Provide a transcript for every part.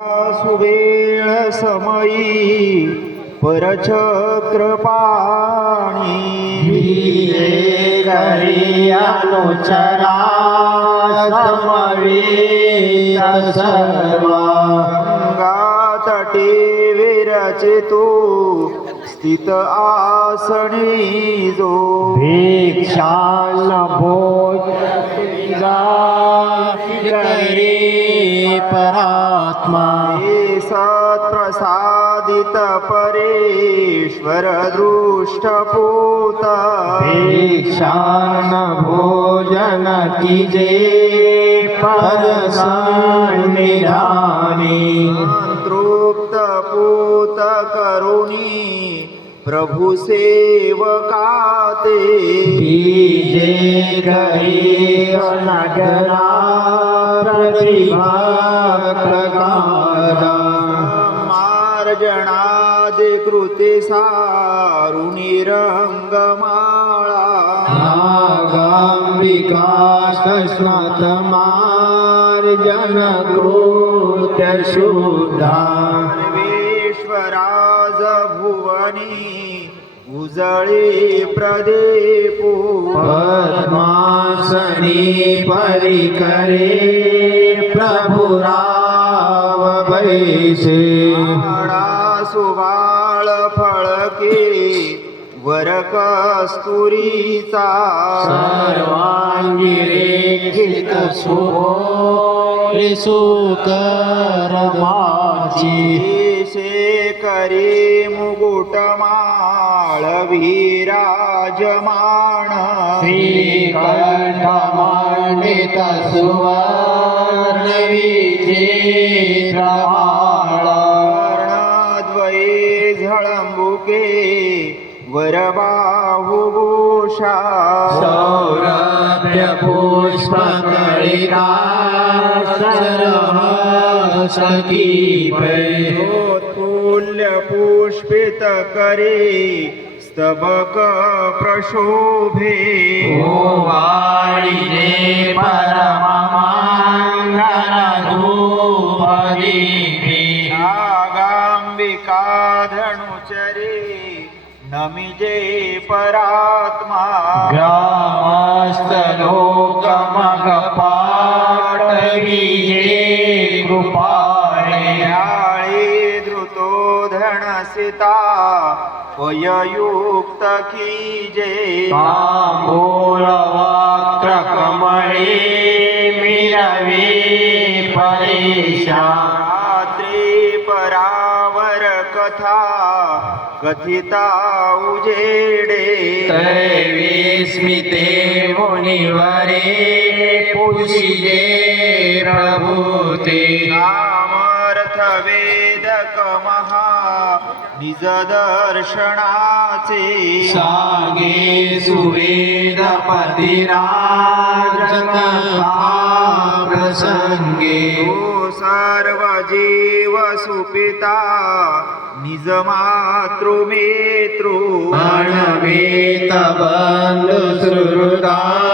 सुवेळ समयी परचक्रपाणी अनुचरा समवेळ सर्वांगातटे विरचे तो स्थित आसणी जो. भिक्षा बोध परात्मा। सत्प्रसादित परेश्वर दृष्टपूत। भिक्षा न भोजन परसंविधानी तृप्त पूत करुणी प्रभु सेवकाते। बीजे करी अनगना માર્જણાદિ કૃતિ સારું નિરંગમાળાગાંબિકાસ્મત માર્જન કૃત્ય શુદ્ધા વિશ્વરાજ ભુવની उजळे प्रदेपू पद्मासनी परिकरे प्रभुराव बैसे। सुबाळ फळके वर कस्तुरीचा सर्वांगी रेखित सुकर माझी काळवीराजमाण श्रीकण्ठमाण्डित सुवर्णविचित्रमाणद्वये झळम्बुके वरबाहुभूषा. सौरभ्यपुष्पकलिका पुष्पित पुष्पितकरी सखीपै तुल्य पुष्पित करे स्तबक प्रशोभे वाणिजे परममाङ्गल धूपदीपे नागाम्बिका धनुचरे नमिजे परात्मा ग्रामस्थलोकमगपाटविये कृपाळे याळे धृतो धनसिता वययुक्त कीजे। ताम्बूलवक्त्रकमळे मिरवे परेशा रात्री परावर कथा कथिता उजेडे। त्रैविस्मिते मुनिवरे पुषिजे प्रभूते। निज दर्शनाचे सागे सुवेद प्रसंगे तो सर्व जीव सुपिता निज मातृमेतृ अणवेत बंधु सुहृदादिक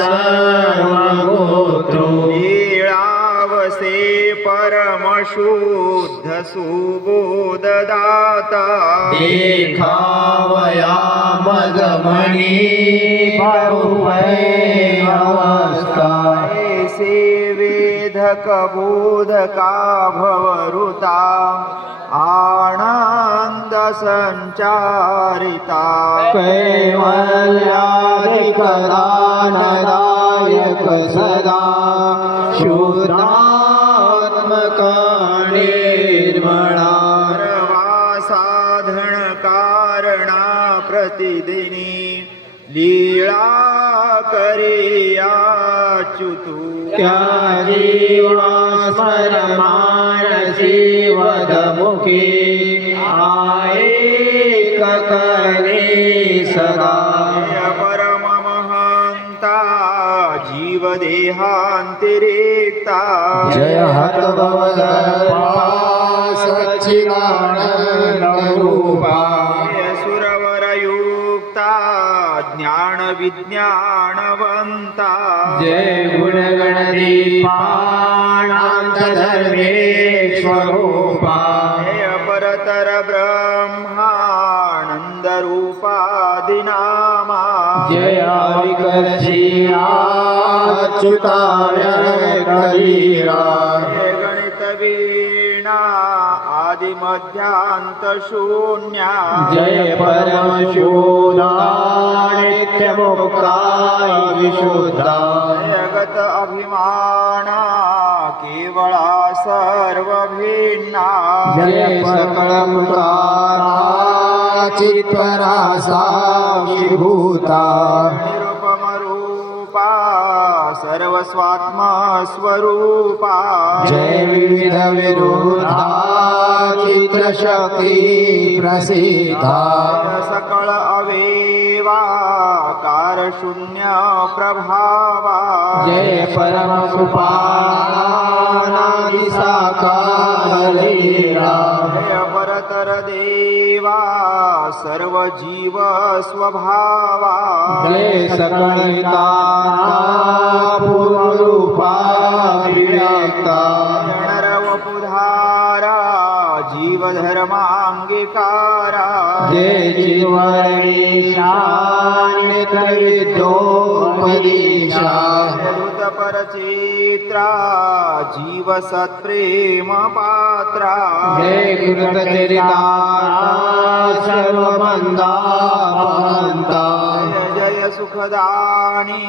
सर्वगोत्रो। शुद्ध सुबोधदाता। देखावया मगमणी अवस्था सेवेधक बोधका भवरुता आनन्द सञ्चारिता कैवल्यादिकदानदायक सदा शुदा प्रतिदिनी लीळा करियाच्युतु जीवास्मरमानजीवदमुखी आये करे सदा। परममहान्ता जीवदेहान्तिरे सीता जय हत सच्चिदानूपा सुरवरयुक्ता ज्ञान विज्ञानवन्ता जय गुणगणदीपाणान्तधर्मेश्वरूपा जय परतर ब्रह्मानन्दरूपादिना जय विकर्षी अच्युता कबीरा हे गणित आदि मध्यांत जय परम शोधा नित्य मुक्ता विशुद्धा जगत अभिमाना केवळा सर्व भिन्ना जय सकळ चित्वरासा विभूता। निरुपम रूपा सर्व स्वरूपा जय विविध विरोधा चित्रशक्ती प्रसिद्धा। सकळ अवेवा कार शून्य प्रभावा। जय परम सुपानादि साकार लीला। जय परतर देवा सर्व जीव स्वभावा जय सकळिता पूर्वरूपा विवेका नरवपुधारा जीवधर्माङ्गीकारा। जय चिन्मयशानित्रविद्योपदीशा परचित्रा जीव सत्प्रेम पात्रा जय कृतचरिता सर्वमन्दापहन्ता जय सुखदानी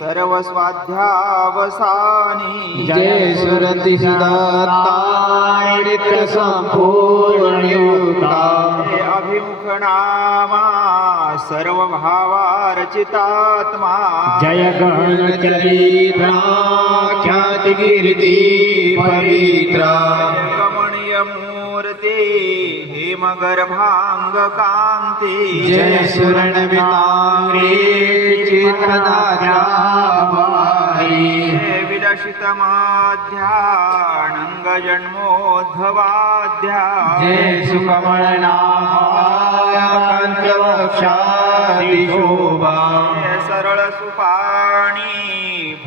सर्व स्वाध्यावसानी जय सुरति सदत्ता नित्य संपूर्णयुक्ता जय अभिमुख नामा सर्व जय गणचरित्रा ख्यातिकीर्ति पवित्रा। कमणीय मूर्ती हेमगर्भांग कांती जय सुरणवितांगी चित्रदाजाबाई जय विलसित माध्यानंग जन्मोद्भवाध्या जय सुकमलनाभाकांत्यवक्षादिशोभा जय सरळ सुपाणी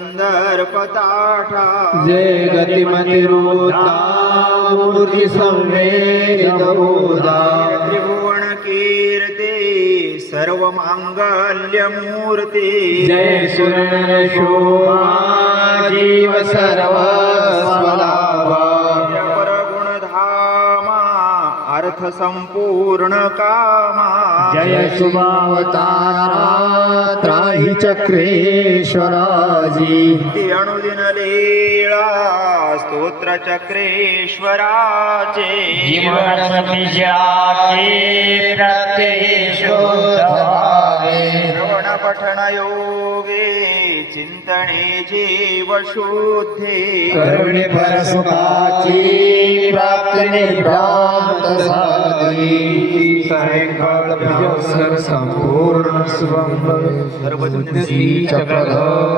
दुस्त कंदर्प ताठा जय गतिमतिरूता मूर्ती संवेद बोधा। त्रिभुवन कीर्ती सर्व मांगल्य मूर्ती जय सुरण शोभा जीव सर्व स्वलाभा जय परगुण धामा अर्थ संपूर्ण कामा। जय शुभावतारा त्राही चक्रेश्वराजी ती अनुदिन लीळा स्तोत्र चक्रेश्वराचे जीवन सतीशाचे प्रतिशोधावे श्रवण पठण योगे चिंतने जीव शुद्धे करुणे परसुखाची प्राप्ती निभ्रांत साधी सायंकाळ स्वंभ चक्रधर।